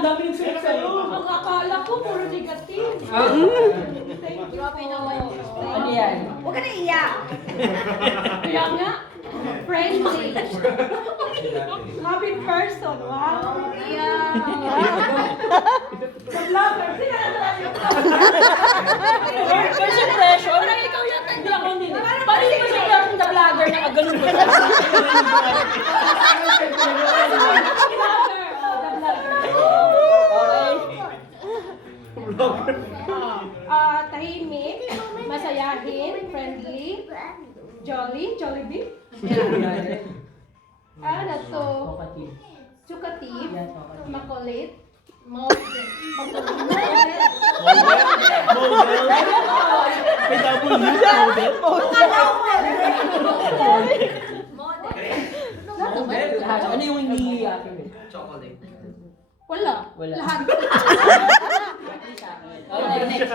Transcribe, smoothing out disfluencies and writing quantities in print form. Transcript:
ang dami nagsulat sa'yo. Ang akala ko, puro negative. Thank you po. Ano yan? Huwag ka na iyak. Kaya nga, friendly. Happy person. Wow. Yeah. Sa vlogger, sino na talaga yung First impression? Parang ikaw yata. Hindi ako hindi. Paano hindi mo siya yung the vlogger na ganun ko? Tahimik, masayahin, friendly, jolly, Jollibee. Ano to? Sukative, makulit, model. Ano yung hindi akin? Wala. Wala. Lahat. Okay, next.